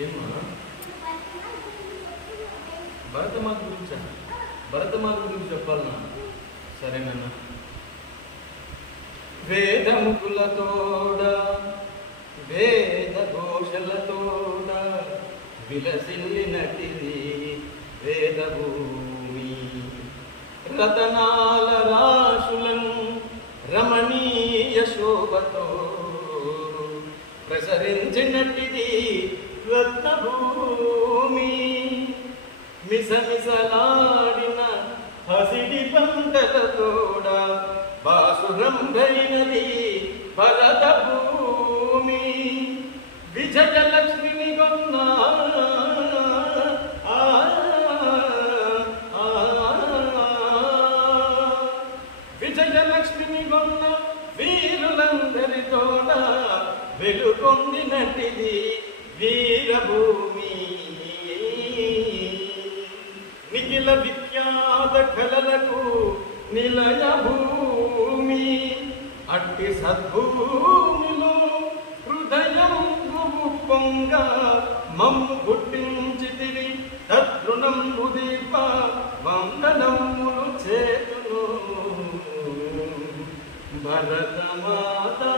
ఏమో? భరతమాత గురించా? భరతమాత గురించి చెప్పాలన్నా సరేనన్నా వేదముకులతోడ వేద ఘోషలతోడ విలసిల్లినటిది వేదభూమి. రతనాల రాశులను రమణీయ శోభతో ప్రసరించినటిది రత్నభూమి మిసమిసలాడిన హసిడి పంటలతోడ బాసురంభైనది భరత భూమి విజయలక్ష్మిని కొన్నా. విజయలక్ష్మిని కొన్న వీరులందరితోడ వెలుగొందినటిది వీరభూమి. నిఖిల విఖ్యాత కళలకు నిలయ భూమి. అట్టి సద్భూమిలో హృదయం పొంగా మమ్ము పుట్టించితివి తద్రుణం ఉదీప వందనములు చేతును భరతమాతా